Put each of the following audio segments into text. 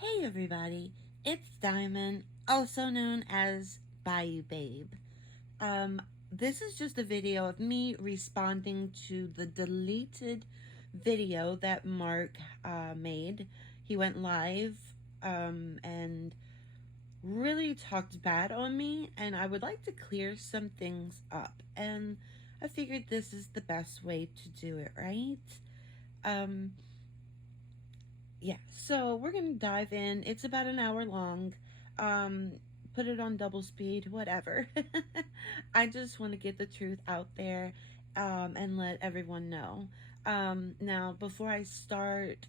Hey everybody, it's Diamond, also known as Bayou Babe. Um, this is just a video of me responding to the deleted video that Mark made. He went live and really talked bad on me, and I would like to clear some things up. And I figured this is the best way to do it, right? Um, yeah, so we're gonna dive in. It's about an hour long. Um, put it on double speed, whatever. I just want to get the truth out there and let everyone know. Now, before I start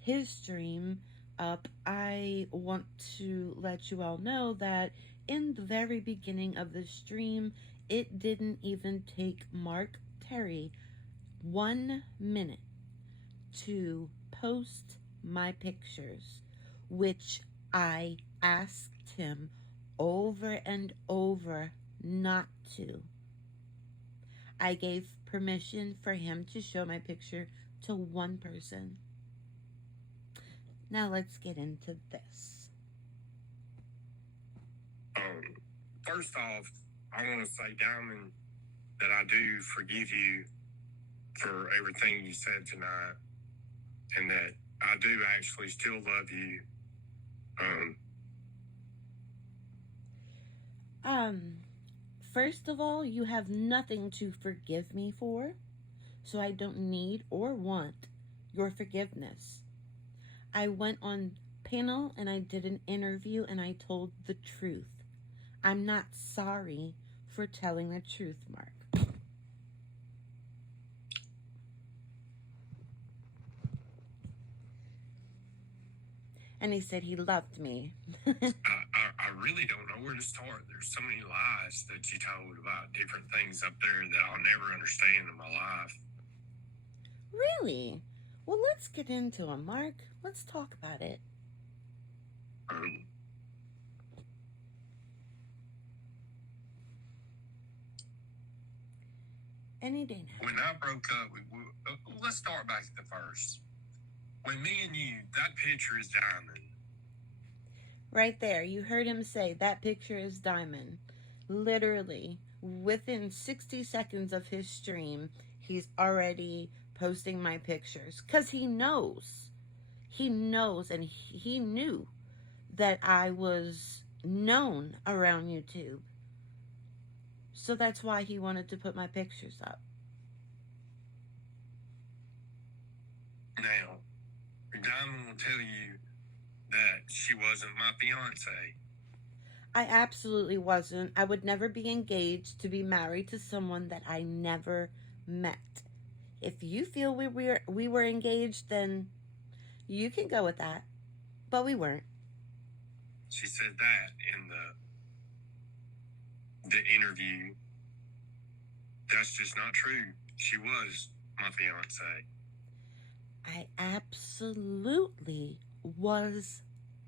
his stream up, I want to let you all know that in the very beginning of the stream, it didn't even take Mark Terry 1 minute to post my pictures, which I asked him over and over not to. I gave permission for him to show my picture to one person. Now let's get into this. First off, I want to say, Diamond, that I do forgive you for everything you said tonight, and that I do actually still love you. First of all, you have nothing to forgive me for, so I don't need or want your forgiveness. I went on panel and I did an interview and I told the truth. I'm not sorry for telling the truth, Mark. And he said he loved me. I really don't know where to start. There's so many lies that you told about different things up there that I'll never understand in my life. Really? Well, let's get into them, Mark. Let's talk about it. Any day now. When I broke up, let's start back at the first. When me and you, that picture is Diamond. Right there, you heard him say that picture is Diamond. Literally, within 60 seconds of his stream, he's already posting my pictures. Because he knows. He knows and he knew that I was known around YouTube. So that's why he wanted to put my pictures up. Now, Diamond will tell you that she wasn't my fiance. I absolutely wasn't. I would never be engaged to be married to someone that I never met. If you feel we were engaged, then you can go with that. But we weren't. She said that in the interview. That's just not true. She was my fiance. I absolutely was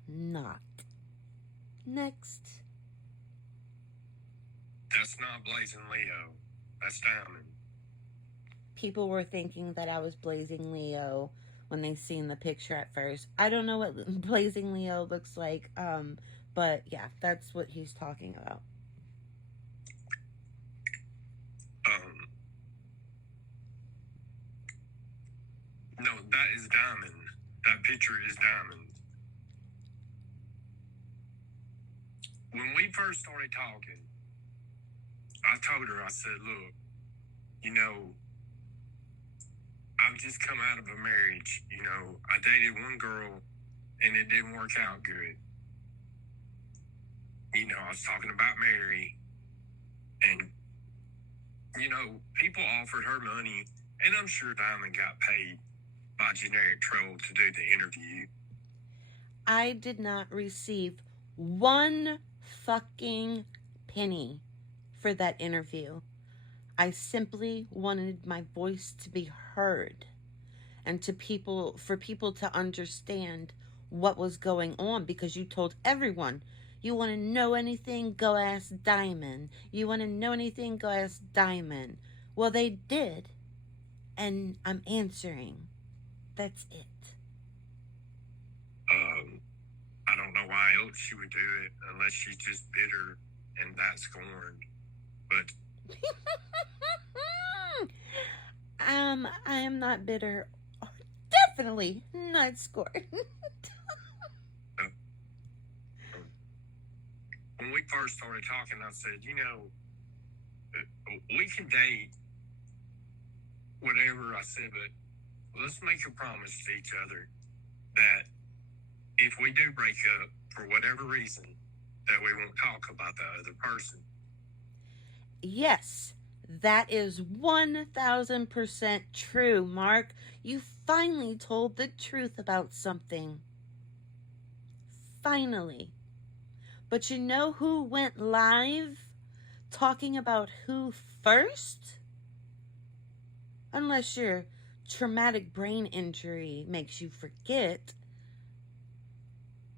not. Next. That's not Blazing Leo. That's Diamond. People were thinking that I was Blazing Leo when they seen the picture at first. I don't know what Blazing Leo looks like, but yeah, that's what he's talking about. No, that is Diamond. That picture is Diamond. When we first started talking, I told her, I said, look, you know, I've just come out of a marriage. You know, I dated one girl and it didn't work out good. You know, I was talking about Mary, and, you know, people offered her money, and I'm sure Diamond got paid by Generic Troll to do the interview. I did not receive one fucking penny for that interview. I simply wanted my voice to be heard and for people to understand what was going on, because you told everyone, you want to know anything, go ask Diamond. You want to know anything, go ask Diamond. Well, they did, and I'm answering. That's it. why else she would do it unless she's just bitter and that scorned. But I am not bitter. Definitely not scorned. when we first started talking, I said, we can date, whatever I said, but let's make a promise to each other that if we do break up for whatever reason, that we won't talk about the other person. Yes, that is 1000% true, Mark. You finally told the truth about something. Finally. But you know who went live talking about who first? Unless your traumatic brain injury makes you forget.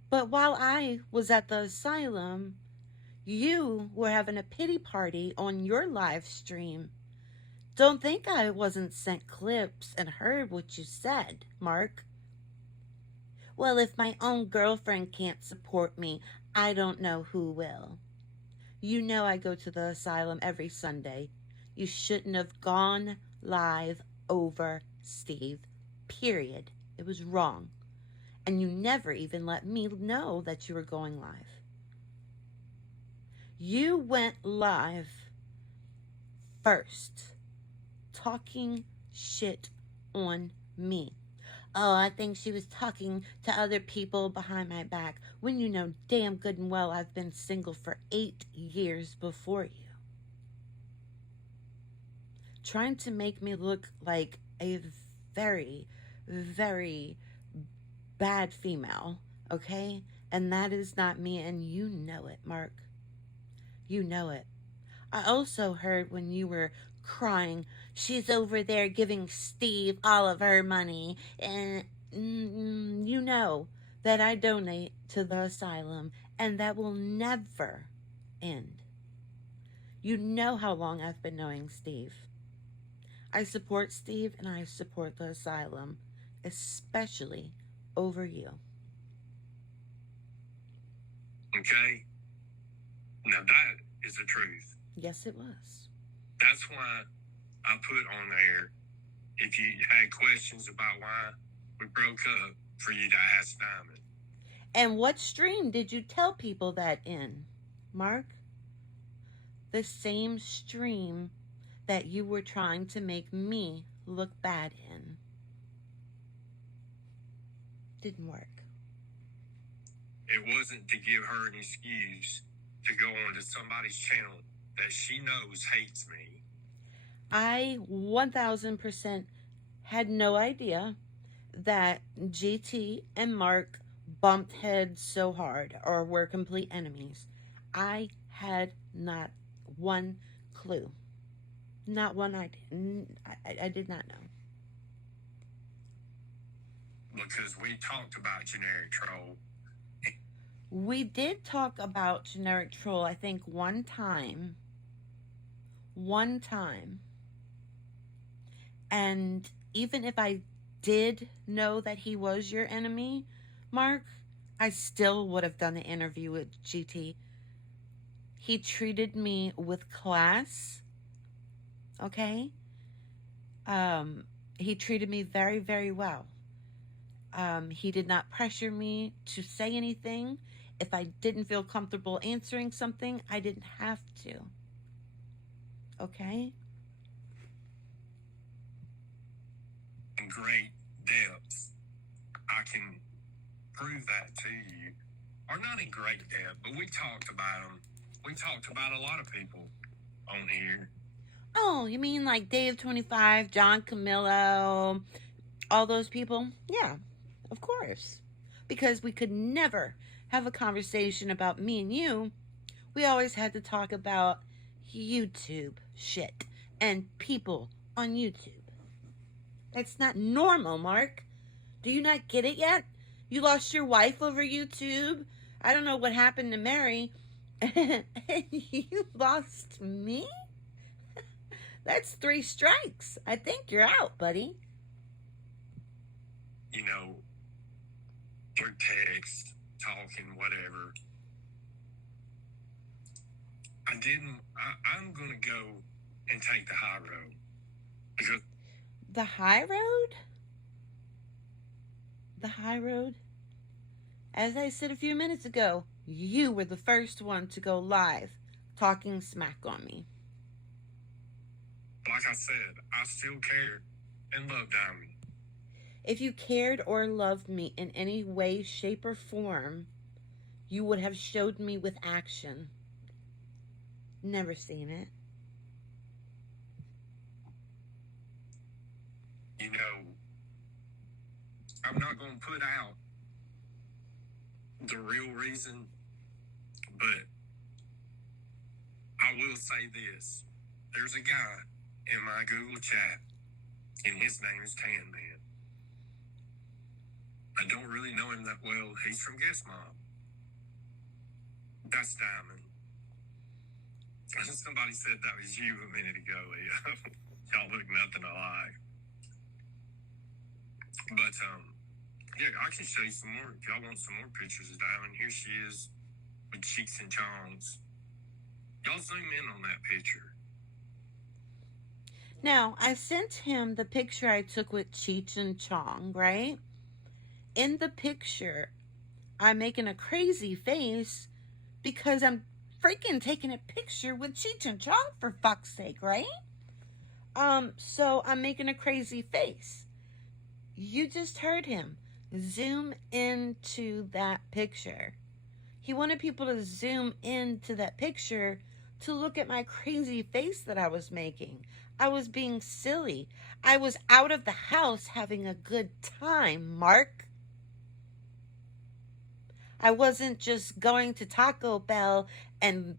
But while I was at the asylum, you were having a pity party on your live stream. Don't think I wasn't sent clips and heard what you said, Mark. Well, if my own girlfriend can't support me, I don't know who will. You know I go to the asylum every Sunday. You shouldn't have gone live over Steve. Period. It was wrong. And you never even let me know that you were going live. You went live first, talking shit on me. Oh, I think she was talking to other people behind my back when you know damn good and well I've been single for 8 years before you. Trying to make me look like a very, very bad female, okay? And that is not me, and you know it, Mark. You know it. I also heard when you were crying, she's over there giving Steve all of her money, and you know that I donate to the asylum, and that will never end. You know how long I've been knowing Steve. I support Steve and I support the asylum, especially over you. Okay? Now that is the truth. Yes, it was. That's why I put on there, if you had questions about why we broke up, for you to ask Diamond. And what stream did you tell people that in, Mark? The same stream that you were trying to make me look bad in. Didn't work. It wasn't to give her an excuse to go onto somebody's channel that she knows hates me. I 1000% had no idea that GT and Mark bumped heads so hard or were complete enemies. I had not one clue. Not one idea. I did not know. Because we talked about generic troll. We did talk about generic troll, I think, one time. One time. And even if I did know that he was your enemy, Mark, I still would have done the interview with GT. He treated me with class. Okay? He treated me very, very well. He did not pressure me to say anything. If I didn't feel comfortable answering something, I didn't have to. Okay? In great depths. I can prove that to you. Or not in great depth, but we talked about them. We talked about a lot of people on here. Oh, you mean like Dave 25, John Camillo, all those people? Yeah, of course. Because we could never have a conversation about me and you. We always had to talk about YouTube shit and people on YouTube. That's not normal, Mark. Do you not get it yet? You lost your wife over YouTube. I don't know what happened to Mary. And you lost me? That's 3 strikes. I think you're out, buddy. You know, through text, talking, whatever. I'm going to go and take the high road. Because The high road? The high road? As I said a few minutes ago, you were the first one to go live talking smack on me. like I said, I still cared and loved Diamond. If you cared or loved me in any way, shape, or form, you would have showed me with action. Never seen it. You know, I'm not going to put out the real reason, but I will say this. There's a guy in my Google chat, and his name is Tan Man. I don't really know him that well. He's from Guest Mob. That's Diamond. Somebody said that was you a minute ago, Leo. Y'all look nothing alike. But, yeah, I can show you some more. If y'all want some more pictures of Diamond, here she is with cheeks and chongs. Y'all zoom in on that picture. Now, I sent him the picture I took with Cheech and Chong, right? In the picture, I'm making a crazy face because I'm freaking taking a picture with Cheech and Chong, for fuck's sake, right? So I'm making a crazy face. You just heard him. Zoom into that picture. He wanted people to zoom into that picture to look at my crazy face that I was making. I was being silly. I was out of the house having a good time, Mark. I wasn't just going to Taco Bell and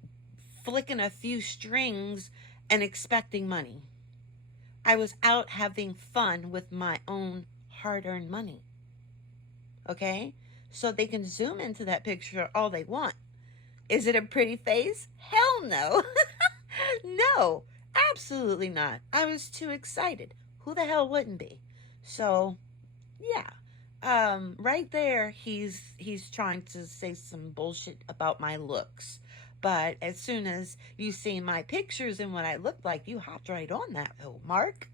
flicking a few strings and expecting money. I was out having fun with my own hard-earned money. Okay? So they can zoom into that picture all they want. Is it a pretty face? Hell no. No, absolutely not. I was too excited. Who the hell wouldn't be? So, yeah. Right there, he's trying to say some bullshit about my looks. But as soon as you seen my pictures and what I looked like, you hopped right on that, though, Mark.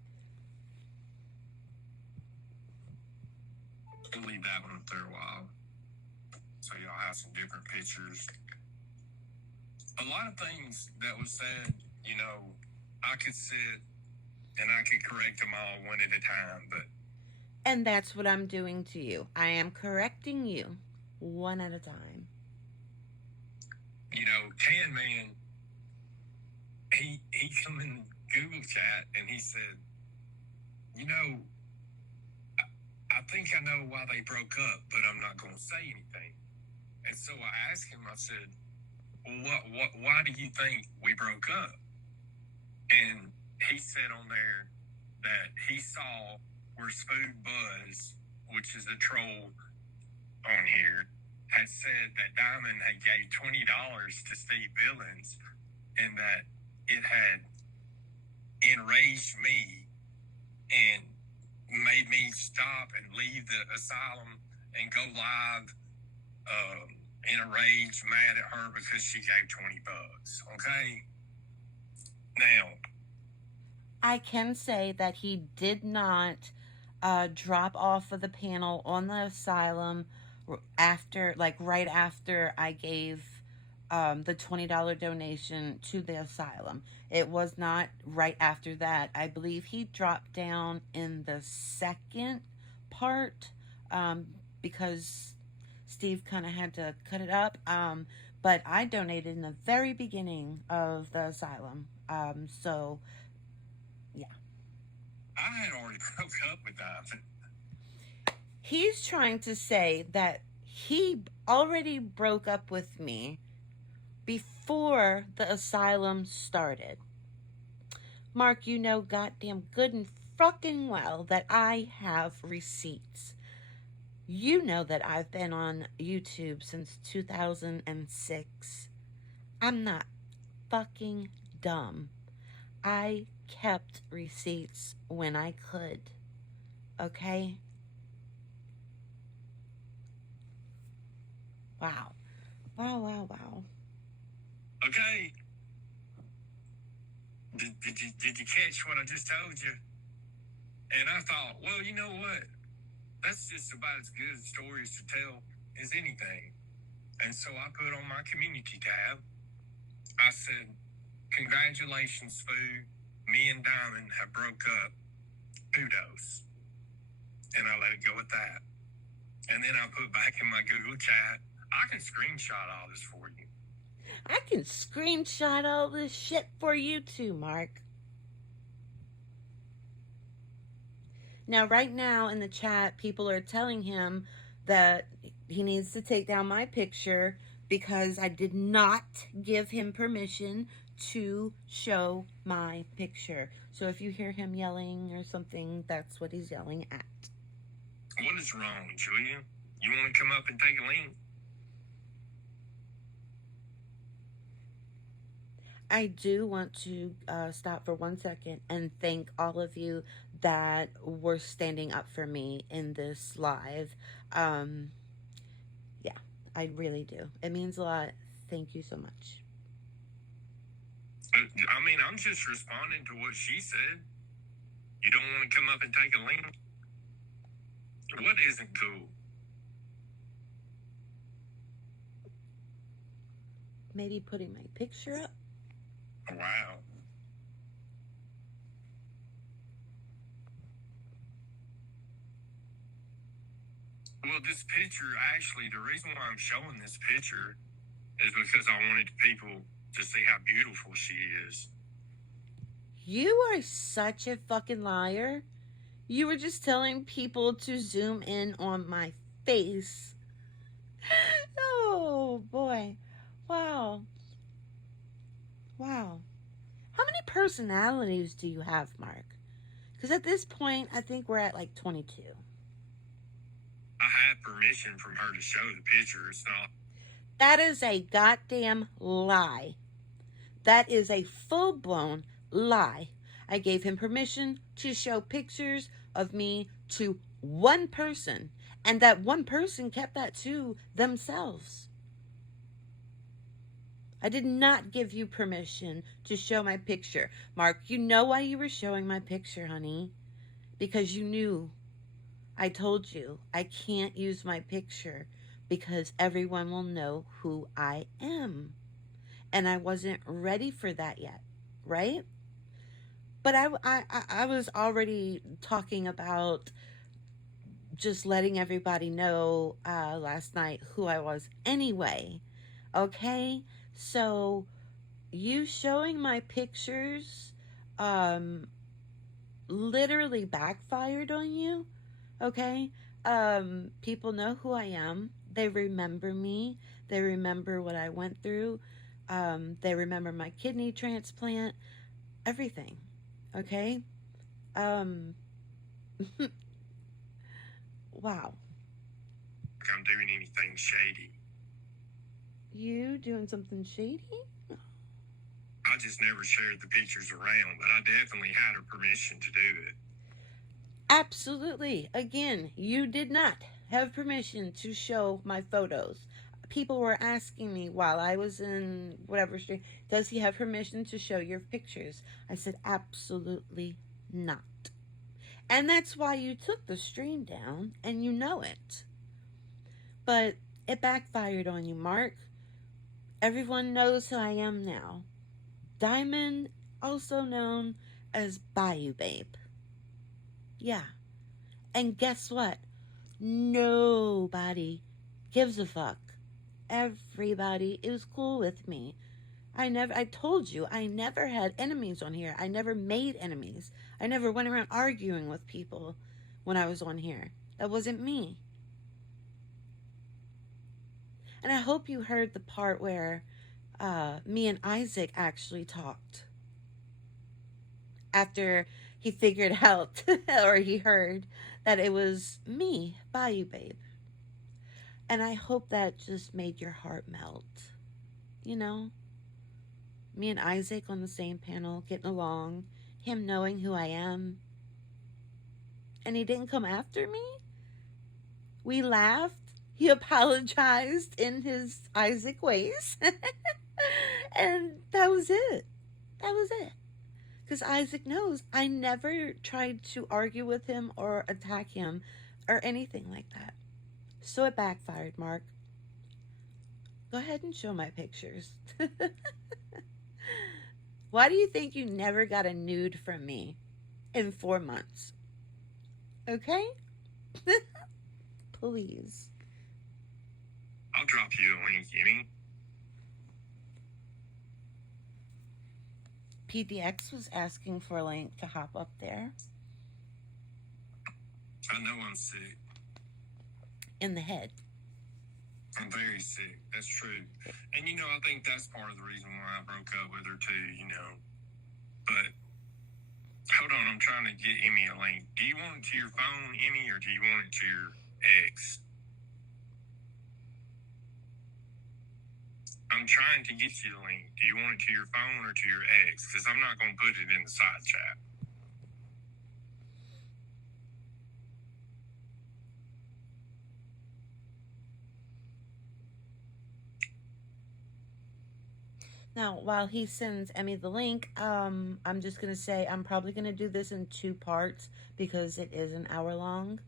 We'll leave that one up there a while. So y'all have some different pictures. A lot of things that was said, you know, I could sit and I could correct them all one at a time, but... And that's what I'm doing to you. I am correcting you one at a time. You know, Tan Man, he come in Google chat and he said, you know, I think I know why they broke up, but I'm not going to say anything. And so I asked him, I said, well, why do you think we broke up? And he said on there that he saw where Spood Buzz, which is a troll on here, had said that Diamond had gave $20 to Steve Billings and that it had enraged me and made me stop and leave the asylum and go live in a rage, mad at her because she gave $20. Okay? Now, I can say that he did not drop off of the panel on the asylum after, like right after I gave the $20 donation to the asylum. It was not right after that. I believe he dropped down in the second part because Steve kind of had to cut it up. But I donated in the very beginning of the asylum. So, yeah. I had already broke up with Diamond. He's trying to say that he already broke up with me before the asylum started. Mark, you know goddamn good and fucking well that I have receipts. You know that I've been on YouTube since 2006. I'm not fucking dumb. I kept receipts when I could. Okay? Wow. Wow, wow, wow. Okay. Did you catch what I just told you? And I thought, well, you know what? That's just about as good stories to tell as anything. And so I put on my community tab, I said, congratulations, Foo. Me and Diamond have broke up. Kudos. And I let it go at that. And then I put back in my Google chat, I can screenshot all this for you. I can screenshot all this shit for you too, Mark. Now, right now in the chat, people are telling him that he needs to take down my picture because I did not give him permission to show my picture. So if you hear him yelling or something, that's what he's yelling at. What is wrong, Julia? You want to come up and take a link? I do want to stop for 1 second and thank all of you that were standing up for me in this live. Yeah, I really do. It means a lot. Thank you so much. I mean, I'm just responding to what she said. You don't want to come up and take a link? What isn't cool? Maybe putting my picture up. Wow. Well, this picture, actually, the reason why I'm showing this picture is because I wanted people to see how beautiful she is. You are such a fucking liar. You were just telling people to zoom in on my face. Oh boy. Wow. Wow. How many personalities do you have, Mark? Because at this point, I think we're at like 22. I had permission from her to show the picture. It's not. That is a goddamn lie. That is a full blown lie. I gave him permission to show pictures of me to one person, and that one person kept that to themselves. I did not give you permission to show my picture. Mark, you know why you were showing my picture, honey? Because you knew. I told you I can't use my picture because everyone will know who I am. And I wasn't ready for that yet, right? But I was already talking about just letting everybody know last night who I was anyway. Okay? So you showing my pictures literally backfired on you. Okay? People know who I am. They remember me. They remember what I went through. They remember my kidney transplant. Everything. Okay? Um, wow. I'm doing anything shady. You doing something shady? I just never shared the pictures around, but I definitely had her permission to do it. Absolutely. Again, you did not have permission to show my photos. People were asking me while I was in whatever stream, does he have permission to show your pictures? I said, absolutely not. And that's why you took the stream down, and you know it. But it backfired on you, Mark. Everyone knows who I am now. Diamond, also known as Bayou Babe. Yeah. And guess what? Nobody gives a fuck. Everybody is cool with me. I told you, I never had enemies on here. I never made enemies. I never went around arguing with people when I was on here. That wasn't me. And I hope you heard the part where me and Isaac actually talked. After he figured out, or he heard, that it was me, Bayou Babe. And I hope that just made your heart melt. You know? Me and Isaac on the same panel, getting along, him knowing who I am. And he didn't come after me? We laughed. He apologized in his Isaac ways. And that was it. That was it. Because Isaac knows I never tried to argue with him or attack him or anything like that. So it backfired, Mark. Go ahead and show my pictures. Why do you think you never got a nude from me in 4 months? Okay? Please. I'll drop you a link, Emmy. PDX was asking for a link to hop up there. I know I'm sick. In the head. I'm very sick. That's true. And, I think that's part of the reason why I broke up with her, too, But, hold on, I'm trying to get Emmy a link. Do you want it to your phone, Emmy, or do you want it to your ex? I'm trying to get you the link. Do you want it to your phone or to your ex? Because I'm not going to put it in the side chat. Now, while he sends Emmy the link, I'm just going to say I'm probably going to do this in 2 parts because it is an hour long.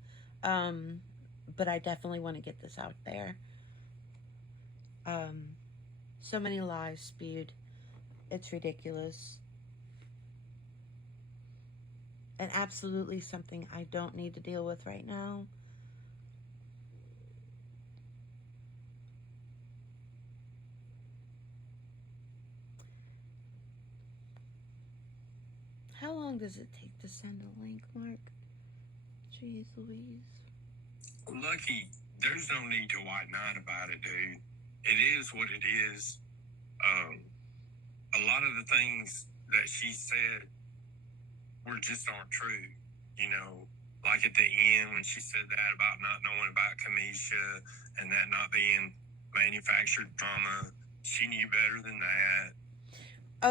But I definitely want to get this out there. So many lives spewed. It's ridiculous. And absolutely something I don't need to deal with right now. How long does it take to send a link, Mark? Jeez Louise. Lucky, there's no need to white knight about it, dude. It is what it is. A lot of the things that she said just aren't true. Like at the end when she said that about not knowing about Kamisha and that not being manufactured drama. She knew better than that.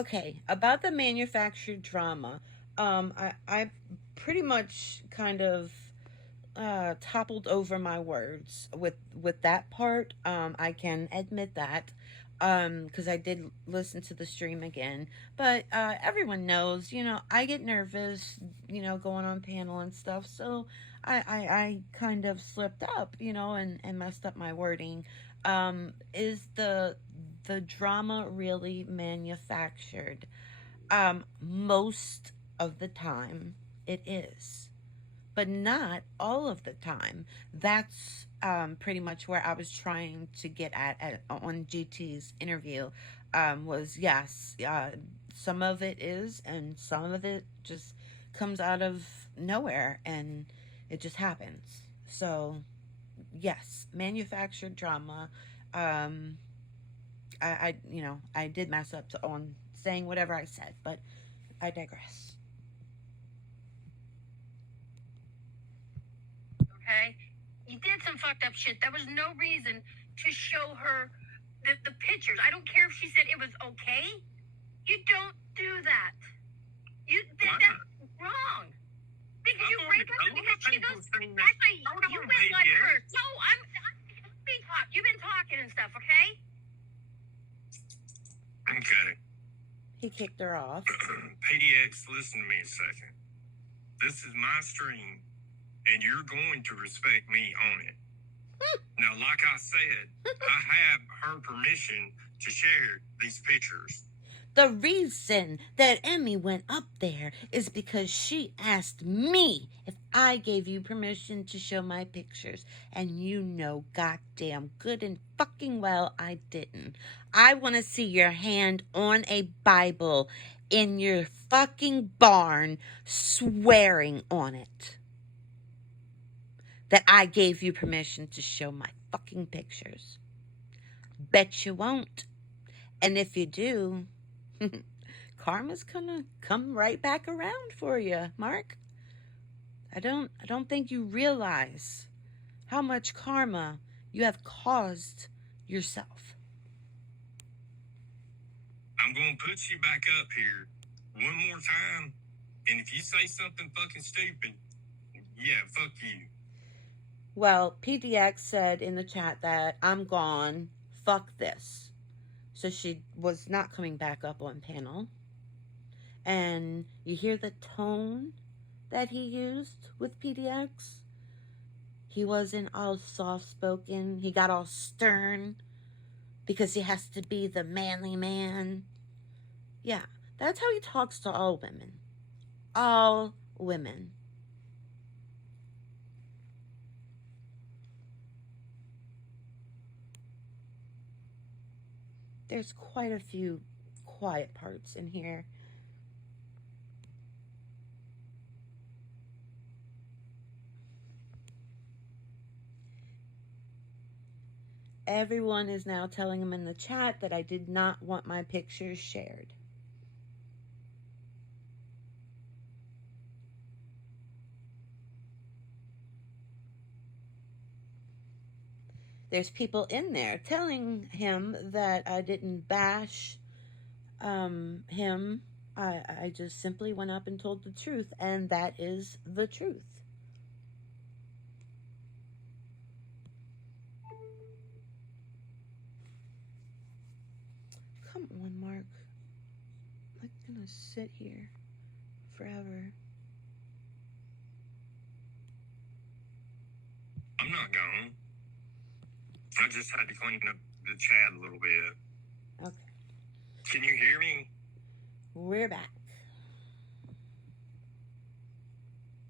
Okay, about the manufactured drama, I pretty much kind of toppled over my words with that part. I can admit that because I did listen to the stream again. But everyone knows, I get nervous, going on panel and stuff. So I kind of slipped up, and messed up my wording. Is the drama really manufactured? Most of the time, it is, but not all of the time. That's pretty much where I was trying to get at on GT's interview. Was yes, some of it is, and some of it just comes out of nowhere, and it just happens. So, yes, manufactured drama. I did mess up on saying whatever I said, but I digress. Okay? You did some fucked up shit. There was no reason to show her the pictures. I don't care if she said it was okay. You don't do that. That's wrong. Because you break up because she goes, actually, you went like her. No, you've been talking and stuff, okay? Okay. He kicked her off. PDX, listen to me a second. This is my stream, and you're going to respect me on it. Now, like I said, I have her permission to share these pictures. The reason that Emmy went up there is because she asked me if I gave you permission to show my pictures. And goddamn good and fucking well I didn't. I want to see your hand on a Bible in your fucking barn swearing on it that I gave you permission to show my fucking pictures. Bet you won't. And if you do, karma's gonna come right back around for you, Mark. I don't think you realize how much karma you have caused yourself. I'm gonna put you back up here one more time, and if you say something fucking stupid, yeah, fuck you. Well, PDX said in the chat that I'm gone. Fuck this. So she was not coming back up on panel. And you hear the tone that he used with PDX. He wasn't all soft spoken. He got all stern because he has to be the manly man. Yeah, that's how he talks to all women. All women. There's quite a few quiet parts in here. Everyone is now telling him in the chat that I did not want my pictures shared. There's people in there telling him that I didn't bash him. I just simply went up and told the truth, and that is the truth. Come on, Mark. I'm not gonna sit here forever. I'm not gone. I just had to clean up the chat a little bit. Okay. Can you hear me? We're back.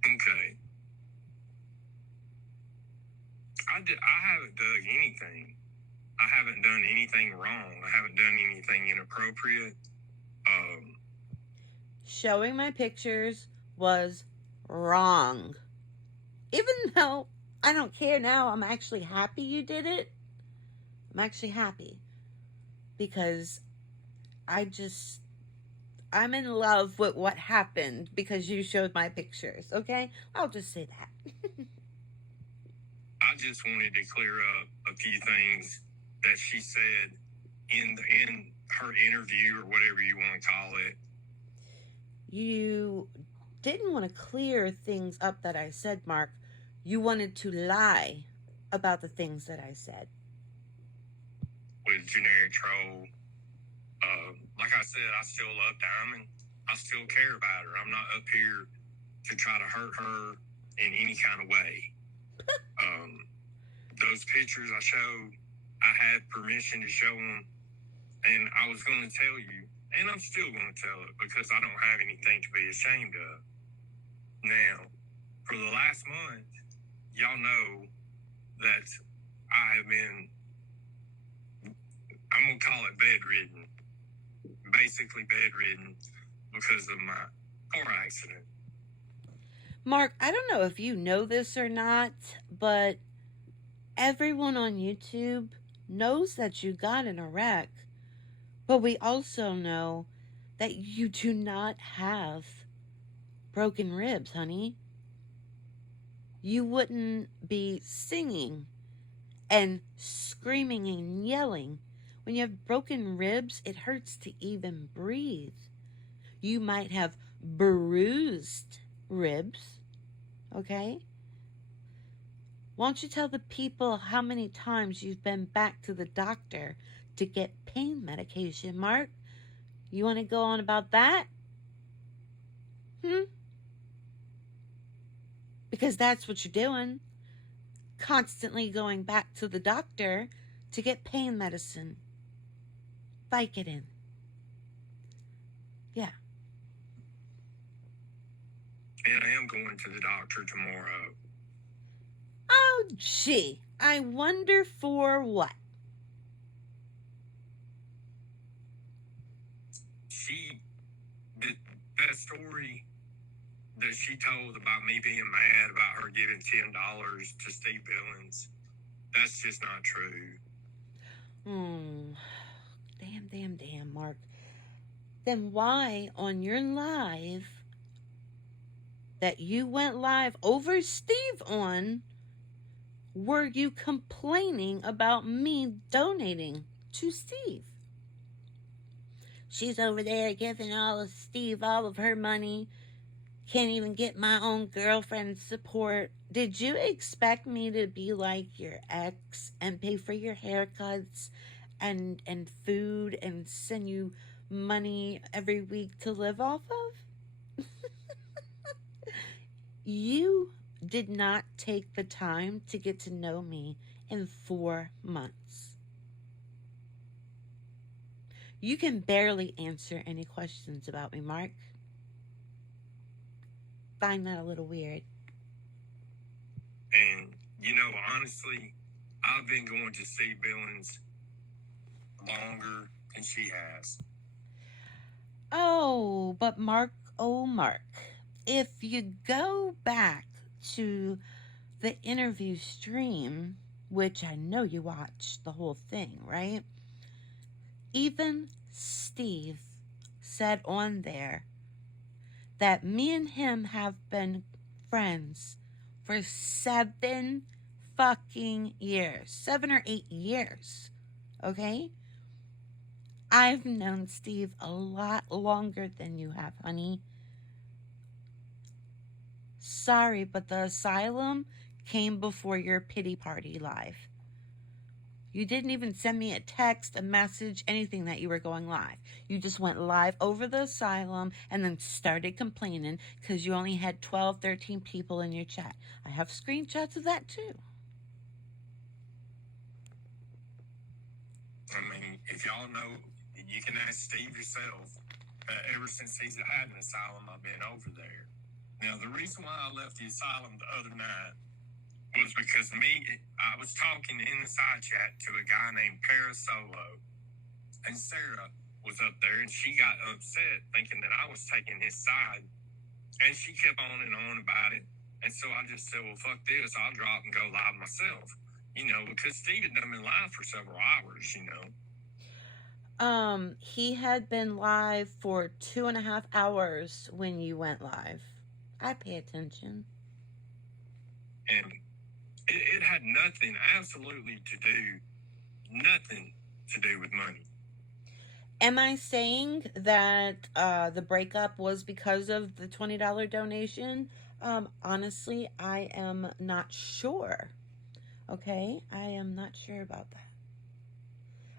Okay. I haven't dug anything. I haven't done anything wrong. I haven't done anything inappropriate. Showing my pictures was wrong. Even though I don't care now, I'm actually happy you did it. I'm actually happy because I'm in love with what happened because you showed my pictures, okay? I'll just say that. I just wanted to clear up a few things that she said in her interview or whatever you want to call it. You didn't want to clear things up that I said, Mark. You wanted to lie about the things that I said. With generic troll. Like I said, I still love Diamond. I still care about her. I'm not up here to try to hurt her in any kind of way. Those pictures I showed, I had permission to show them, and I was going to tell you, and I'm still going to tell it because I don't have anything to be ashamed of. Now, for the last month, y'all know that I have been, I'm going to call it bedridden, basically bedridden because of my car accident. Mark, I don't know if you know this or not, but everyone on YouTube knows that you got in a wreck. But we also know that you do not have broken ribs, honey. You wouldn't be singing and screaming and yelling. When you have broken ribs, it hurts to even breathe. You might have bruised ribs, okay? Won't you tell the people how many times you've been back to the doctor to get pain medication, Mark? You want to go on about that? Because that's what you're doing. Constantly going back to the doctor to get pain medicine. Vicodin. Yeah. And I am going to the doctor tomorrow. Oh, gee. I wonder for what? That story that she told about me being mad about her giving $10 to Steve Billings, that's just not true. Damn, Mark. Then why on your live that you went live over Steve on were you complaining about me donating to Steve? She's over there giving all of Steve all of her money. Can't even get my own girlfriend support. Did you expect me to be like your ex and pay for your haircuts and food and send you money every week to live off of? You did not take the time to get to know me in 4 months. You can barely answer any questions about me, Mark. Find that a little weird. And, honestly, I've been going to see Billings longer than she has. Oh, but Mark, oh, Mark, if you go back to the interview stream, which I know you watched the whole thing, right? Even Steve said on there that me and him have been friends for 7 fucking years. 7 or 8 years. Okay? I've known Steve a lot longer than you have, honey. Sorry, but the asylum came before your pity party live. You didn't even send me a text, a message, anything that you were going live. You just went live over the asylum and then started complaining because you only had 12, 13 people in your chat. I have screenshots of that too. I mean, if y'all know, you can ask Steve yourself. Ever since he's had an asylum, I've been over there. Now, the reason why I left the asylum the other night was because I was talking in the side chat to a guy named Parasolo, and Sarah was up there, and she got upset thinking that I was taking his side, and she kept on and on about it. And so I just said, well, fuck this, I'll drop and go live myself, because Steve had done been live for several hours. He had been live for 2.5 hours when you went live. I pay attention. And it had absolutely nothing to do with money. Am I saying that the breakup was because of the $20 donation? Honestly, I am not sure. Okay, I am not sure about that.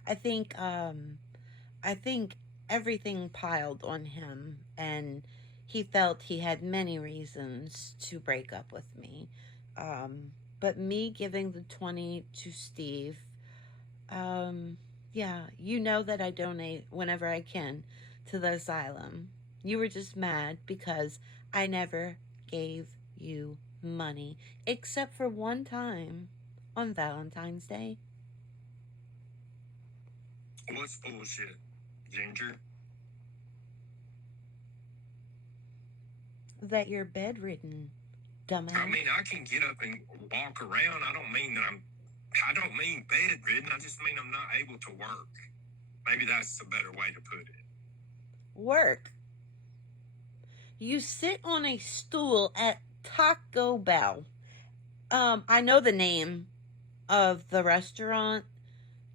I think everything piled on him, and he felt he had many reasons to break up with me. But me giving the 20 to Steve, yeah, you know that I donate whenever I can to the asylum. You were just mad because I never gave you money, except for one time on Valentine's Day. What's bullshit, Ginger? That you're bedridden, dumbass. I mean, I can get up and walk around. I don't mean bedridden. I just mean I'm not able to work. Maybe that's a better way to put it. Work. You sit on a stool at Taco Bell. I know the name of the restaurant.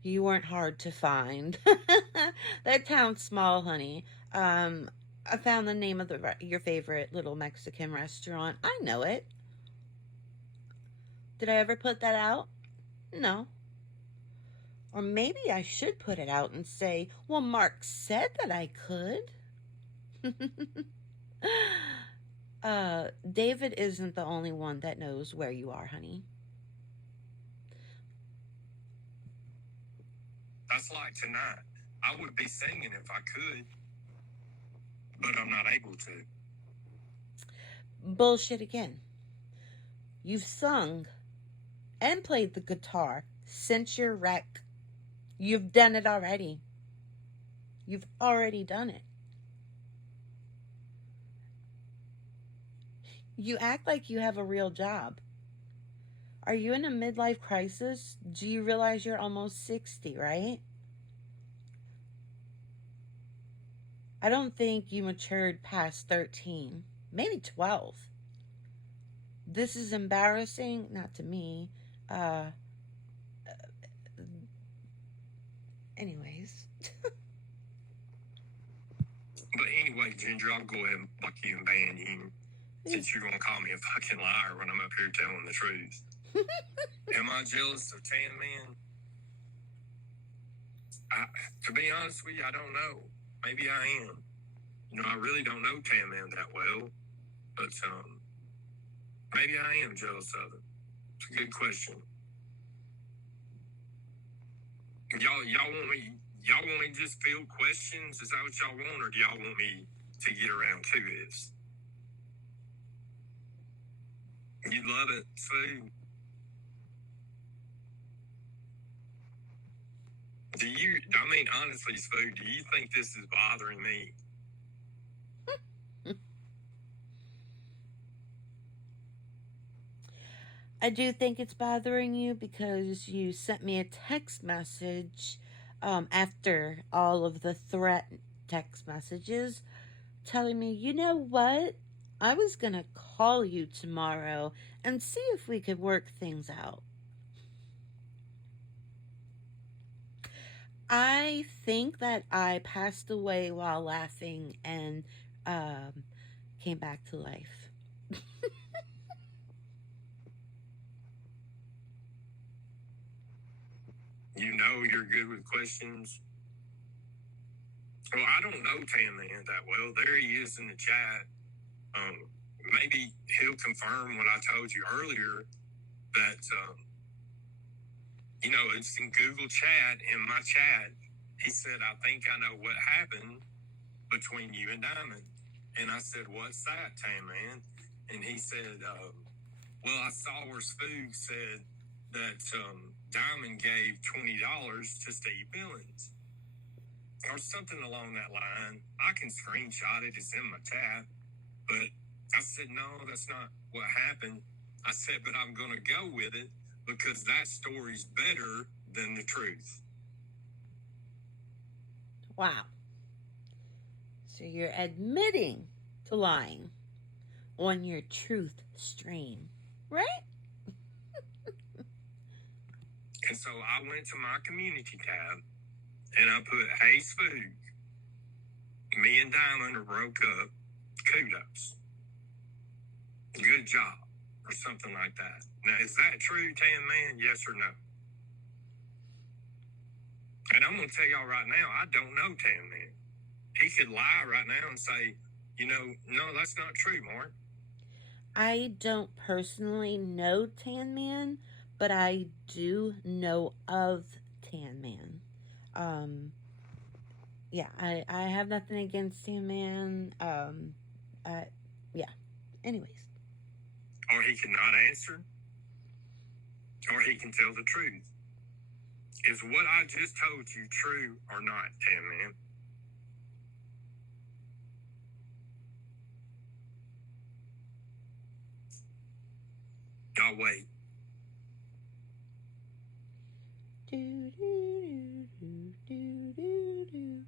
You weren't hard to find. That town's small, honey. I found the name of your favorite little Mexican restaurant. I know it. Did I ever put that out? No. Or maybe I should put it out and say, well, Mark said that I could. David isn't the only one that knows where you are, honey. That's like tonight. I would be singing if I could, but I'm not able to. Bullshit again. You've sung and played the guitar since your wreck. You've done it already. You've already done it. You act like you have a real job. Are you in a midlife crisis? Do you realize you're almost 60, right? I don't think you matured past 13, maybe 12. This is embarrassing, not to me. Anyways. But anyway, Ginger, I'll go ahead and fuck you and ban you. Since you're gonna call me a fucking liar when I'm up here telling the truth. Am I jealous of tan men? To be honest with you, I don't know. Maybe I am. You know, I really don't know tan men that well, but maybe I am jealous of them. It's a good question. Y'all want me? Y'all want me to just field questions? Is that what y'all want, or do y'all want me to get around to this? You love it, Sue. I mean, honestly, Sue, do you think this is bothering me? I do think it's bothering you because you sent me a text message after all of the threat text messages telling me, you know what? I was going to call you tomorrow and see if we could work things out. I think that I passed away while laughing and came back to life. You know you're good with questions. Well, I don't know Tan Man that well. There he is in the chat. Maybe he'll confirm what I told you earlier that, you know, it's in Google chat, in my chat. He said, I think I know what happened between you and Diamond. And I said, what's that, Tan Man? And he said, well, I saw where Spook said that Diamond gave $20 to Steve Billings. Or something along that line. I can screenshot it. It's in my tab. But I said, no, that's not what happened. I said, but I'm going to go with it because that story's better than the truth. Wow. So you're admitting to lying on your truth stream, right? And so I went to my community tab and I put, hey, Spook, me and Diamond broke up. Kudos. Good job. Or something like that. Now, is that true, Tan Man? Yes or no? And I'm going to tell y'all right now, I don't know Tan Man. He could lie right now and say, you know, no, that's not true, Mark. I don't personally know Tan Man, but I do know of Tan Man. Yeah, I have nothing against Tan Man. Yeah. Anyways. Or he cannot answer, or he can tell the truth. Is what I just told you true or not, Tan Man? I'll wait. Do, do, do, do, do, do.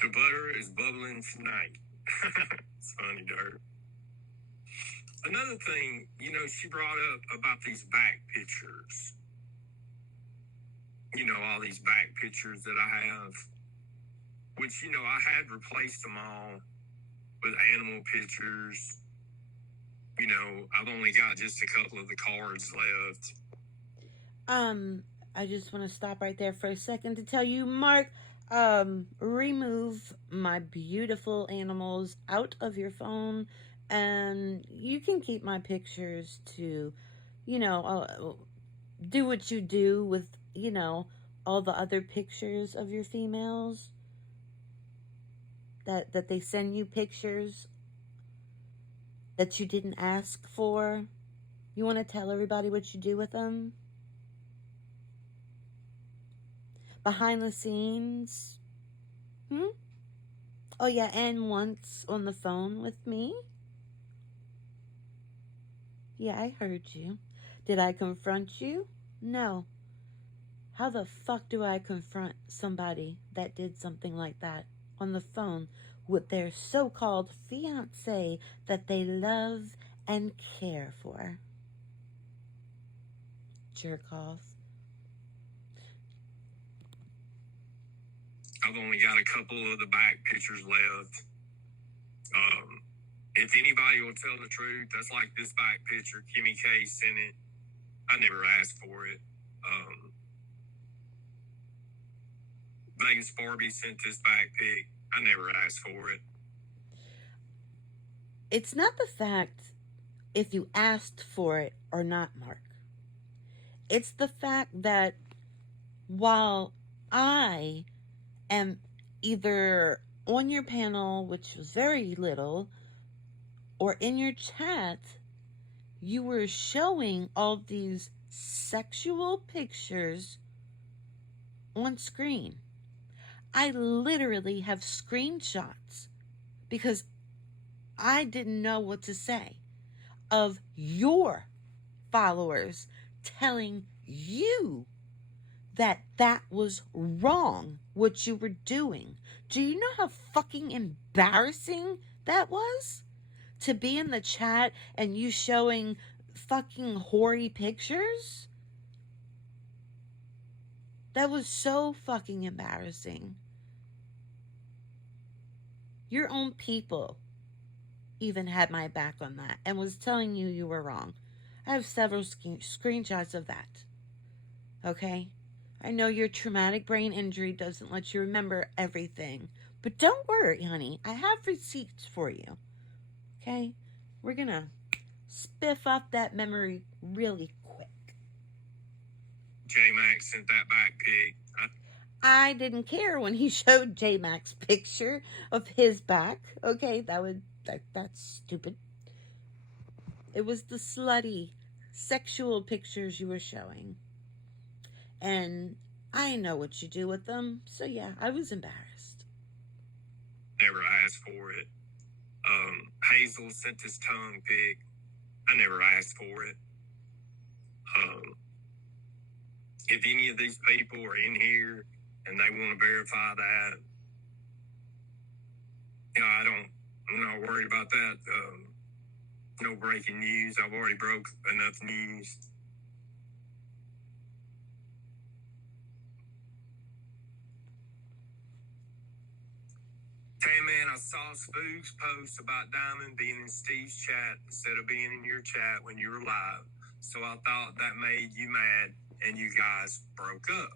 The butter is bubbling tonight. It's funny, Dirt. Another thing, you know, she brought up about these back pictures. You know, all these back pictures that I have, which, you know, I had replaced them all with animal pictures. You know, I've only got just a couple of the cards left. I just want to stop right there for a second to tell you, Mark, remove my beautiful animals out of your phone, and you can keep my pictures to, you know, do what you do with, you know, all the other pictures of your females. That they send you pictures that you didn't ask for. You want to tell everybody what you do with them? Behind the scenes? Oh, yeah, and once on the phone with me? Yeah, I heard you. Did I confront you? No. How the fuck do I confront somebody that did something like that on the phone with their so-called fiancé that they love and care for? Jerk off. I've only got a couple of the back pictures left. If anybody will tell the truth, that's like this back picture. Kimmy K sent it. I never asked for it. Vegas Barbie sent this back pic. I never asked for it. It's not the fact if you asked for it or not, Mark. It's the fact that while I am either on your panel, which was very little, or in your chat, you were showing all these sexual pictures on screen. I literally have screenshots because I didn't know what to say of your followers telling you that that was wrong what you were doing. Do you know how fucking embarrassing that was? To be in the chat and you showing fucking hoary pictures? That was so fucking embarrassing. Your own people even had my back on that and was telling you you were wrong. I have several screenshots of that. Okay? I know your traumatic brain injury doesn't let you remember everything. But don't worry, honey. I have receipts for you. Okay? We're gonna spiff off that memory really quick. J-Max sent that back pic. I didn't care when he showed J-Mac's picture of his back. Okay, that's stupid. It was the slutty, sexual pictures you were showing. And I know what you do with them. So yeah, I was embarrassed. Never asked for it. Hazel sent this tongue pic. I never asked for it. If any of these people are in here and they want to verify that, I'm not worried about that. No breaking news. I've already broke enough news. Hey man, I saw Spook's post about Diamond being in Steve's chat instead of being in your chat when you were live. So I thought that made you mad and you guys broke up.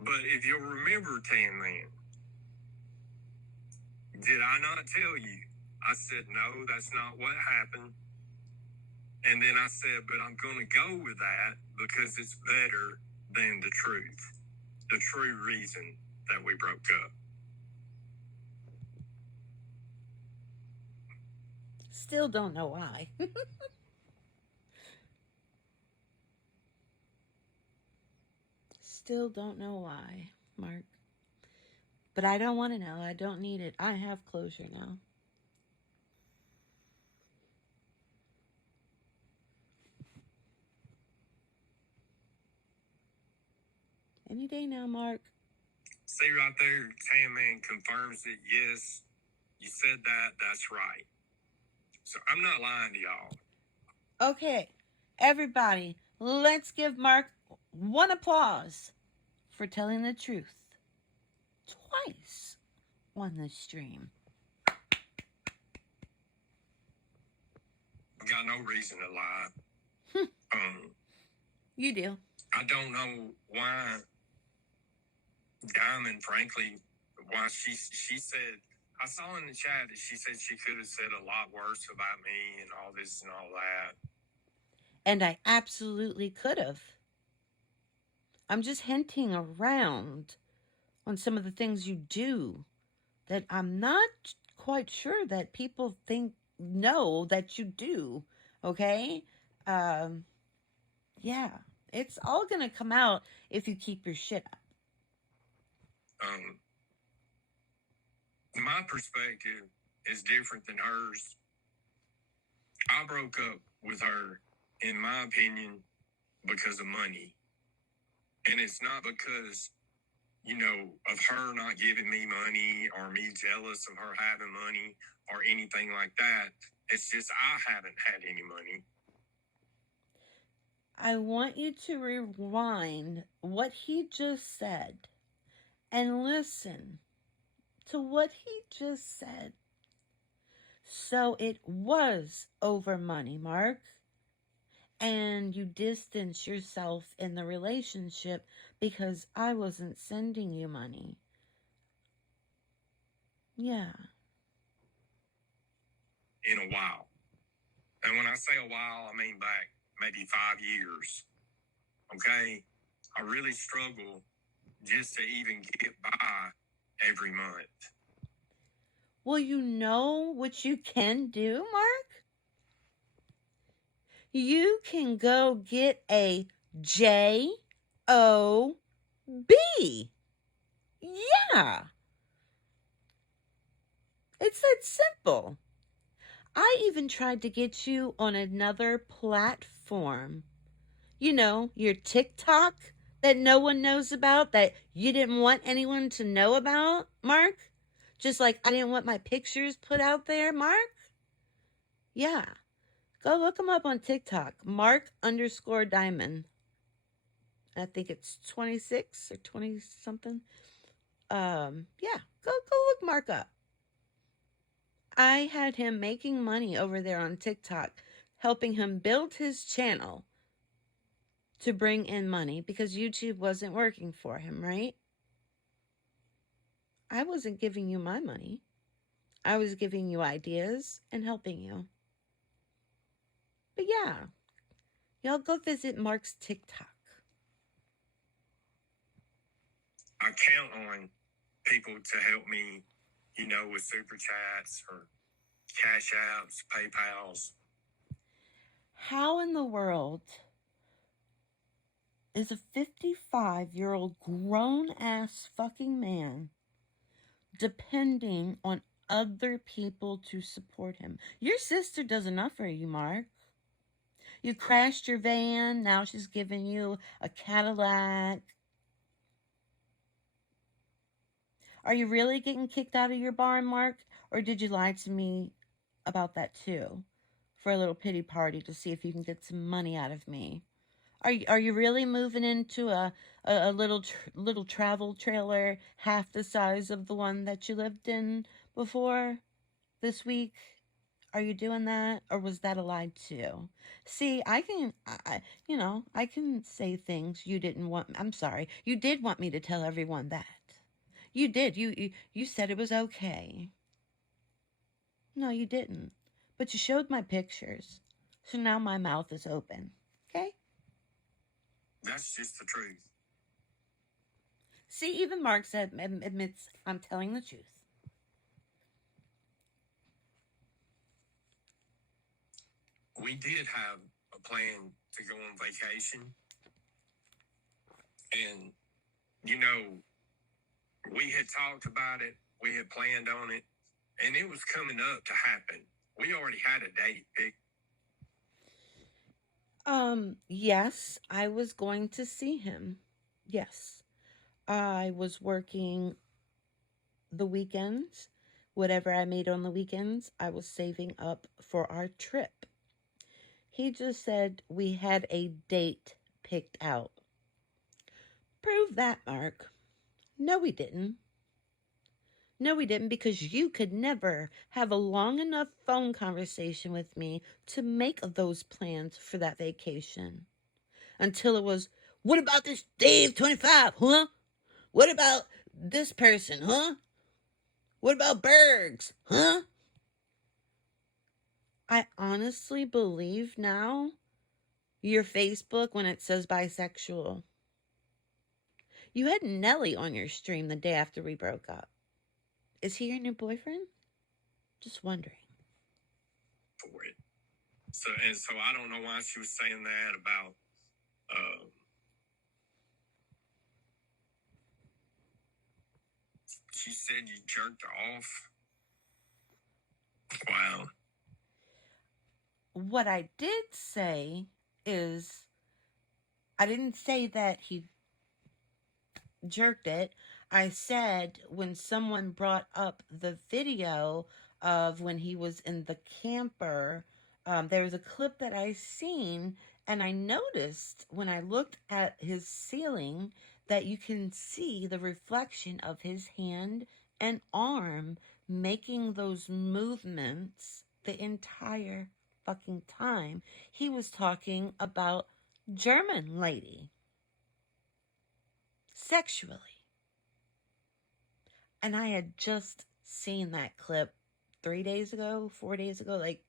But if you'll remember, Tan Man, did I not tell you? I said, no, that's not what happened. And then I said, but I'm going to go with that because it's better than the truth. The true reason that we broke up. Still don't know why. Still don't know why, Mark. But I don't want to know. I don't need it. I have closure now. Any day now, Mark. See right there, Tan Man confirms it. Yes, you said that. That's right. So I'm not lying to y'all. Okay, everybody, let's give Mark one applause for telling the truth twice on the stream. I've got no reason to lie. You do. I don't know why Diamond, frankly, why she said, I saw in the chat that she said she could have said a lot worse about me and all this and all that. And I absolutely could have. I'm just hinting around on some of the things you do that I'm not quite sure that people know that you do. Okay? Yeah. It's all gonna come out if you keep your shit up. My perspective is different than hers. I broke up with her, in my opinion, because of money. And it's not because, of her not giving me money or me jealous of her having money or anything like that. It's just I haven't had any money. I want you to rewind what he just said and listen to what he just said. So it was over money, Mark. And you distance yourself in the relationship because I wasn't sending you money. Yeah. In a while. And when I say a while, I mean back maybe 5 years. Okay? I really struggle just to even get by every month. Well, you know what you can do, Mark? You can go get a JOB. Yeah. It's that simple. I even tried to get you on another platform. You know, your TikTok that no one knows about, that you didn't want anyone to know about, Mark? Just like I didn't want my pictures put out there, Mark? Yeah. Go look him up on TikTok. Mark_Diamond. I think it's 26 or 20 something. Yeah. Go look Mark up. I had him making money over there on TikTok, helping him build his channel to bring in money because YouTube wasn't working for him, right? I wasn't giving you my money. I was giving you ideas and helping you. But yeah, y'all go visit Mark's TikTok. I count on people to help me, you know, with super chats or cash apps, PayPals. How in the world is a 55-year-old grown ass fucking man depending on other people to support him? Your sister does enough for you, Mark. You crashed your van, now she's giving you a Cadillac. Are you really getting kicked out of your barn, Mark? Or did you lie to me about that too? For a little pity party to see if you can get some money out of me. Are you really moving into a little travel trailer half the size of the one that you lived in before this week? Are you doing that, or was that a lie too? See, I can say things you didn't want. I'm sorry, you did want me to tell everyone that. You did. You said it was okay. No, you didn't. But you showed my pictures, so now my mouth is open. Okay. That's just the truth. See, even Mark said admits I'm telling the truth. We did have a plan to go on vacation. And, you know, we had talked about it. We had planned on it. And it was coming up to happen. We already had a date picked. Yes, I was going to see him. Yes. I was working the weekends. Whatever I made on the weekends, I was saving up for our trip. He just said we had a date picked out. Prove that, Mark. No, we didn't. No, we didn't, because you could never have a long enough phone conversation with me to make those plans for that vacation. Until it was, what about this Dave 25, huh? What about this person, huh? What about Bergs, huh? I honestly believe now your Facebook when it says bisexual. You had Nelly on your stream the day after we broke up. Is he your new boyfriend? Just wondering. For it. So I don't know why she was saying that about she said you jerked her off. Wow. What I did say is, I didn't say that he jerked it. I said when someone brought up the video of when he was in the camper, there was a clip that I seen, and I noticed when I looked at his ceiling that you can see the reflection of his hand and arm making those movements the entire fucking time he was talking about German lady sexually. And I had just seen that clip 3 days ago, 4 days ago, like,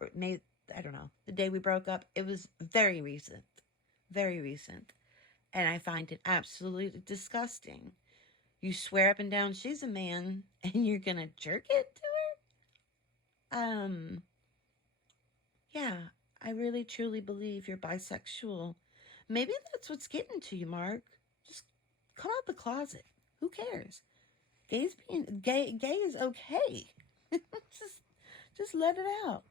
or maybe, I don't know, the day we broke up. It was very recent. Very recent. And I find it absolutely disgusting. You swear up and down she's a man and you're gonna jerk it to her? Yeah, I really truly believe you're bisexual. Maybe that's what's getting to you, Mark. Just come out the closet. Who cares? Gay is okay. just just let it out.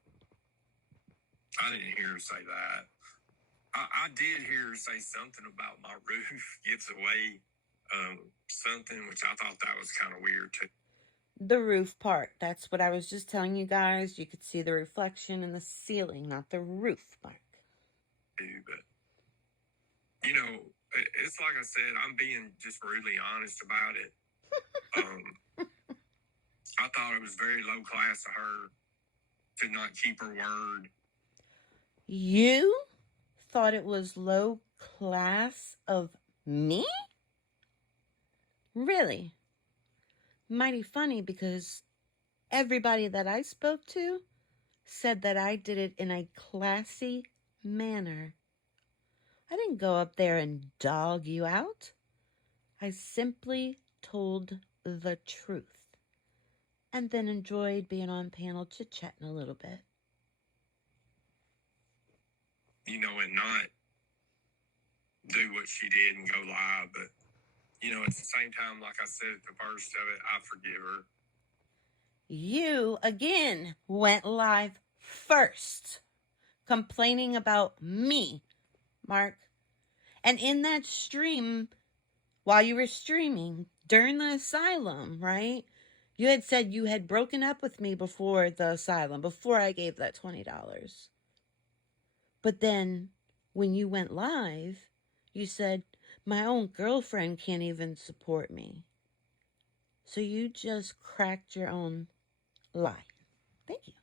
I didn't hear her say that. I did hear her say something about my roof gives away something, which I thought that was kind of weird too. The roof part. That's what I was just telling you guys. You could see the reflection in the ceiling, not the roof, Mark. But, you know, it's like I said, I'm being just really honest about it. I thought it was very low class of her to not keep her word. You thought it was low class of me? Really? Mighty funny, because everybody that I spoke to said that I did it in a classy manner. I didn't go up there and dog you out. I simply told the truth and then enjoyed being on panel chit-chatting a little bit. You know, and not do what she did and go live, but you know, at the same time, like I said at the first of it, I forgive her. You, again, went live first, complaining about me, Mark. And in that stream, while you were streaming, during the asylum, right? You had said you had broken up with me before the asylum, before I gave that $20. But then, when you went live, you said, my own girlfriend can't even support me. So you just cracked your own lie. Thank you.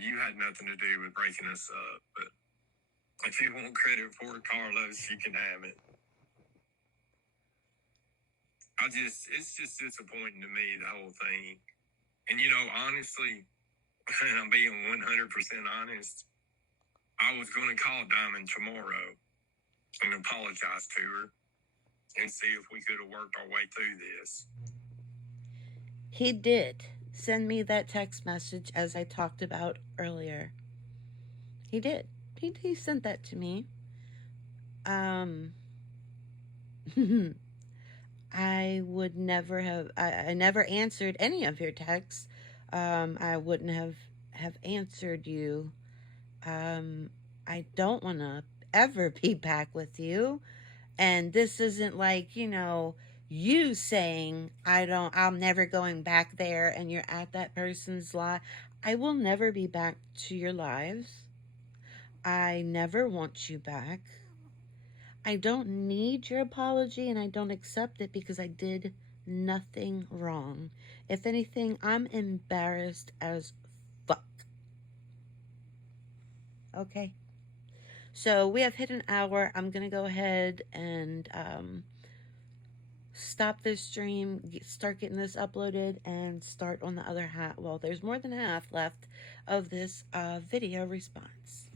You had nothing to do with breaking us up, but if you want credit for it, Carlos, you can have it. It's just disappointing to me, the whole thing. And, you know, honestly, and I'm being 100% honest, I was going to call Diamond tomorrow and apologize to her and see if we could have worked our way through this. He did send me that text message as I talked about earlier. He did. He sent that to me. I would never have, I never answered any of your texts. I wouldn't have answered you. I don't want to ever be back with you. And this isn't like, you saying, I'm never going back there and you're at that person's life. I will never be back to your lives. I never want you back. I don't need your apology and I don't accept it because I did nothing wrong. If anything, I'm embarrassed as fuck. Okay. So we have hit an hour. I'm going to go ahead and stop this stream, start getting this uploaded, and start on the other half. Well, there's more than half left of this video response.